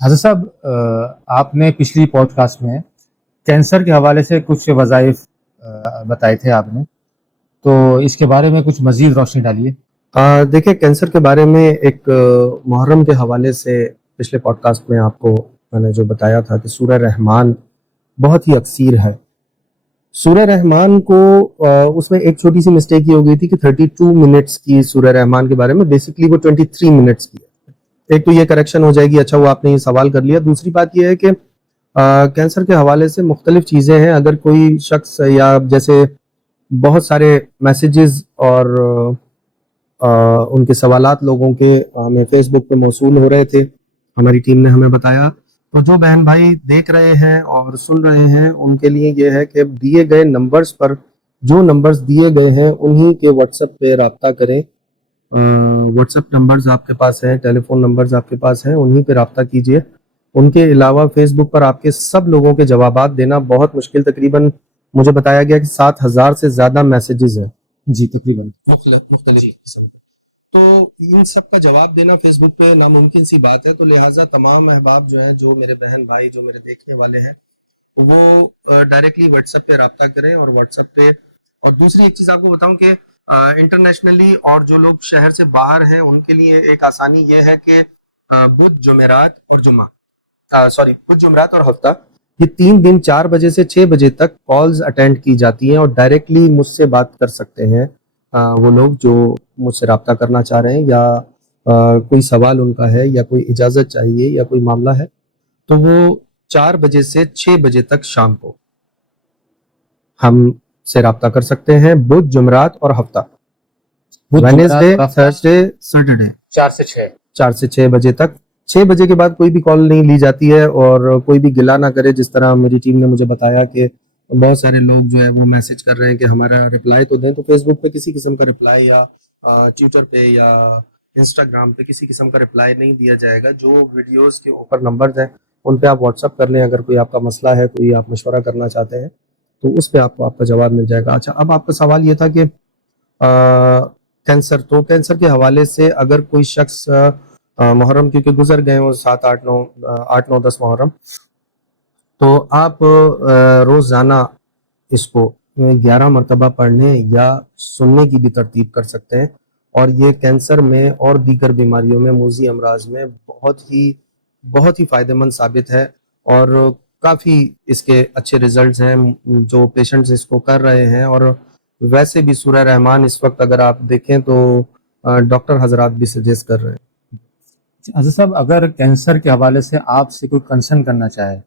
حضرت صاحب، آپ نے پچھلی پوڈ کاسٹ میں کینسر کے حوالے سے کچھ وظائف بتائے تھے آپ نے، تو اس کے بارے میں کچھ مزید روشنی ڈالیے۔ دیکھیں، کینسر کے بارے میں ایک محرم کے حوالے سے پچھلے پوڈ کاسٹ میں آپ کو میں نے جو بتایا تھا کہ سورہ رحمان بہت ہی اکثیر ہے۔ سورہ رحمان کو اس میں ایک چھوٹی سی مسٹیک یہ ہو گئی تھی کہ 32 منٹس کی سورہ رحمان کے بارے میں، بیسکلی وہ 23 منٹس کی ہے۔ ایک تو یہ کریکشن ہو جائے گی، اچھا وہ آپ نے یہ سوال کر لیا۔ دوسری بات یہ ہے کہ کینسر کے حوالے سے مختلف چیزیں ہیں۔ اگر کوئی شخص یا جیسے بہت سارے میسیجز اور ان کے سوالات لوگوں کے ہمیں فیس بک پہ موصول ہو رہے تھے، ہماری ٹیم نے ہمیں بتایا، تو جو بہن بھائی دیکھ رہے ہیں اور سن رہے ہیں ان کے لیے یہ ہے کہ دیے گئے نمبرز پر، جو نمبرز دیے گئے ہیں انہی کے واٹس ایپ پہ رابطہ کریں۔ واٹس ایپ نمبرز آپ کے پاس ہیں، ٹیلی فون نمبرز آپ کے پاس ہیں، انہی پہ رابطہ کیجئے۔ ان کے علاوہ فیس بک پر آپ کے سب لوگوں کے جوابات دینا بہت مشکل، تقریباً مجھے بتایا گیا کہ 7,000 سے زیادہ میسیجز ہیں جی، تقریباً۔ مختلف قسم کے، تو ان سب کا جواب دینا فیس بک پہ ناممکن سی بات ہے۔ تو لہٰذا تمام احباب جو ہیں، جو میرے بہن بھائی جو میرے دیکھنے والے ہیں، وہ ڈائریکٹلی واٹس ایپ پہ رابطہ کریں۔ اور واٹس ایپ پہ، اور دوسری ایک چیز آپ کو بتاؤں کہ انٹرنیشنلی اور جو لوگ شہر سے باہر ہیں ان کے لیے ایک آسانی یہ ہے کہ بدھ، جمعرات اور بدھ، جمعرات اور ہفتہ، یہ 3 دن 4 بجے سے 6 بجے تک کالز اٹینڈ کی جاتی ہیں، اور ڈائریکٹلی مجھ سے بات کر سکتے ہیں وہ لوگ جو مجھ سے رابطہ کرنا چاہ رہے ہیں، یا کوئی سوال ان کا ہے، یا کوئی اجازت چاہیے، یا کوئی معاملہ ہے، تو وہ 4 بجے سے 6 بجے تک شام کو ہم سے رابطہ کر سکتے ہیں، بدھ، جمعرات اور ہفتہ، وینسڈے، تھرسڈے، سیٹرڈے، 4 سے 6۔ 4 سے 6 بجے تک۔ 6 بجے کے بعد کوئی بھی کال نہیں لی جاتی ہے، اور کوئی بھی گلہ نہ کرے، جس طرح میری ٹیم نے مجھے بتایا کہ بہت سارے لوگ جو ہے وہ میسج کر رہے ہیں کہ ہمارا رپلائی تو دیں، تو فیس بک پہ کسی قسم کا رپلائی، یا ٹویٹر پہ یا انسٹاگرام پہ کسی قسم کا رپلائی نہیں دیا جائے گا۔ جو ویڈیوز کے اوپر نمبرز ہیں ان پہ آپ واٹس ایپ کر لیں، اگر کوئی آپ کا مسئلہ ہے، کوئی آپ مشورہ کرنا چاہتے ہیں، تو اس پہ آپ کو آپ کا جواب مل جائے گا۔ اچھا، اب آپ کا سوال یہ تھا کہ کینسر، تو کینسر کے حوالے سے اگر کوئی شخص محرم کیونکہ گزر گئے وہ 7، 8، 9، 8، 9، 10 محرم، تو آپ روزانہ اس کو 11 مرتبہ پڑھنے یا سننے کی بھی ترتیب کر سکتے ہیں، اور یہ کینسر میں اور دیگر بیماریوں میں، موذی امراض میں بہت ہی فائدہ مند ثابت ہے، اور کافی اس کے اچھے ریزلٹس ہیں جو پیشنٹس اس کو کر رہے ہیں۔ اور ویسے بھی سورہ رحمان اس وقت اگر آپ دیکھیں تو ڈاکٹر حضرات بھی سجیسٹ کر رہے ہیں۔ حضرت صاحب، اگر کینسر کے حوالے سے آپ سے کوئی کنسرن کرنا چاہے،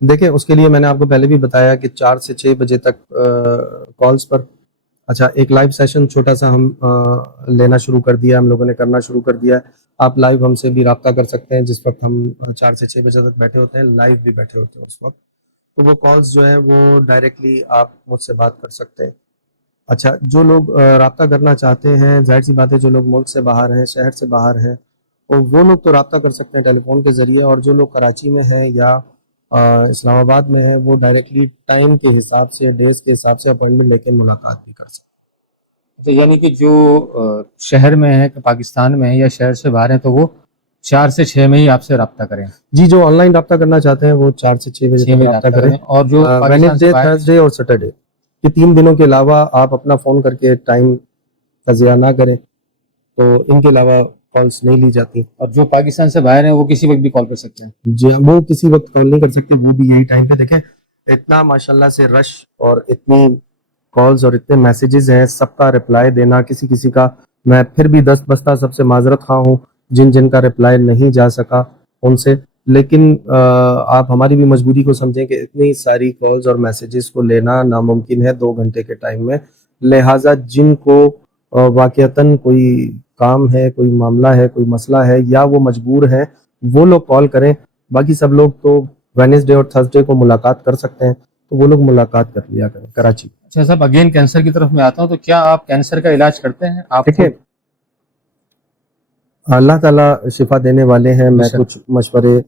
دیکھیں اس کے لیے میں نے آپ کو پہلے بھی بتایا کہ 4 سے 6 بجے تک کالز پر، اچھا ایک لائیو سیشن چھوٹا سا ہم لینا شروع کر دیا، ہم لوگوں نے کرنا شروع کر دیا ہے۔ آپ لائیو ہم سے بھی رابطہ کر سکتے ہیں، جس وقت ہم 4 سے 6 بجے تک بیٹھے ہوتے ہیں، لائیو بھی بیٹھے ہوتے ہیں اس وقت، تو وہ کالز جو ہیں وہ ڈائریکٹلی آپ مجھ سے بات کر سکتے ہیں۔ اچھا، جو لوگ رابطہ کرنا چاہتے ہیں، ظاہر سی بات ہے جو لوگ ملک سے باہر ہیں، شہر سے باہر ہیں، وہ لوگ تو رابطہ کر سکتے ہیں ٹیلی فون کے ذریعے، اور جو لوگ کراچی میں ہیں یا اسلام آباد میں ہیں، وہ ڈائریکٹلی ٹائم کے حساب سے، ڈیز کے حساب سے اپوائنٹمنٹ لے کے ملاقات بھی کر سکتے ہیں۔ تو یعنی کہ جو شہر میں ہے، پاکستان میں ہے یا شہر سے باہر ہیں، تو وہ 4 سے 6 میں ہی آپ سے رابطہ کریں جی، جو آن لائن رابطہ کرنا چاہتے ہیں وہ 4 سے 6 بجے تک رابطہ کریں، اور جو وینسڈے، تھرسڈے اور سیٹرڈے، یہ 3 دنوں کے علاوہ آپ اپنا فون کر کے ٹائم کا ضیاع نہ کریں، تو ان کے علاوہ کالس نہیں لی جاتی۔ اور جو پاکستان سے باہر ہیں وہ کسی وقت بھی کال کر سکتے ہیں؟ جی، وہ کسی وقت کال نہیں کر سکتے، وہ بھی یہی ٹائم پہ۔ دیکھیں اتنا ماشاءاللہ سے رش اور اتنی کالز اور اتنے میسیجز ہیں، سب کا رپلائی دینا، کسی کا میں پھر بھی دست بستہ سب سے معذرت خواہ ہوں جن کا رپلائی نہیں جا سکا ان سے، لیکن آپ ہماری بھی مجبوری کو سمجھیں کہ اتنی ساری کالز اور میسیجز کو لینا ناممکن ہے 2 گھنٹے کے ٹائم میں، لہٰذا جن کو واقعتاً کوئی کام ہے، کوئی معاملہ ہے، کوئی مسئلہ ہے، یا وہ مجبور ہیں، وہ لوگ کال کریں۔ باقی سب لوگ تو وینسڈے اور تھرسڈے کو ملاقات کر سکتے ہیں، تو وہ لوگ ملاقات کر لیا کریں کراچی۔ اچھا صاحب، اگین کینسر کی طرف میں آتا ہوں، تو کیا آپ کینسر کا علاج کرتے ہیں؟ آپ دیکھیں اللہ تعالیٰ شفا دینے والے ہیں، میں کچھ مشورے،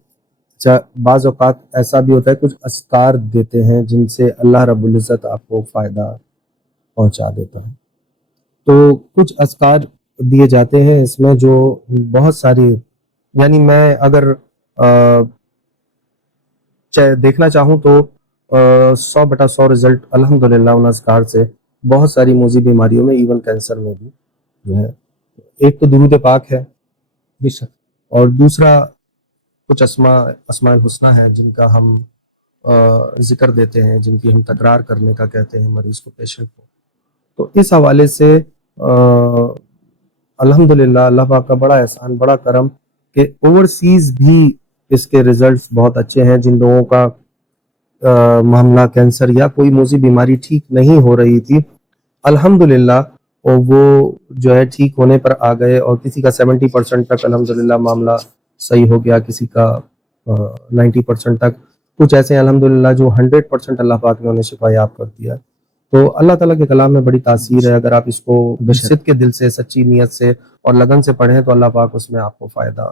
بعض اوقات ایسا بھی ہوتا ہے کچھ اذکار دیتے ہیں جن سے اللہ رب العزت آپ کو فائدہ پہنچا دیتا ہے، تو کچھ اذکار دیے جاتے ہیں اس میں جو بہت ساری، یعنی میں اگر دیکھنا چاہوں تو 100/100 رزلٹ الحمدللہ ان اذکار سے بہت ساری موذی بیماریوں میں، ایون کینسر میں بھی جو ہے، ایک تو درود پاک ہے بے شک، اور دوسرا کچھ اسماء الحسنہ ہیں جن کا ہم ذکر دیتے ہیں، جن کی ہم تکرار کرنے کا کہتے ہیں مریض کو، پیشنٹ کو. تو اس حوالے سے الحمدللہ اللہ پاک کا بڑا احسان، بڑا کرم کہ اوورسیز بھی اس کے ریزلٹس بہت اچھے ہیں. جن لوگوں کا معاملہ کینسر یا کوئی موذی بیماری ٹھیک نہیں ہو رہی تھی، الحمدللہ وہ جو ہے ٹھیک ہونے پر آ گئے، اور کسی کا 70% تک الحمدللہ معاملہ صحیح ہو گیا، کسی کا 90% تک، کچھ ایسے ہیں الحمدللہ جو 100% اللہ پاک نے انہیں شفا یاب کر دیا. تو اللہ تعالیٰ کے کلام میں بڑی تاثیر ہے. اگر آپ اس کو صدق کے دل سے، سچی نیت سے اور لگن سے پڑھیں تو اللہ پاک اس میں آپ کو فائدہ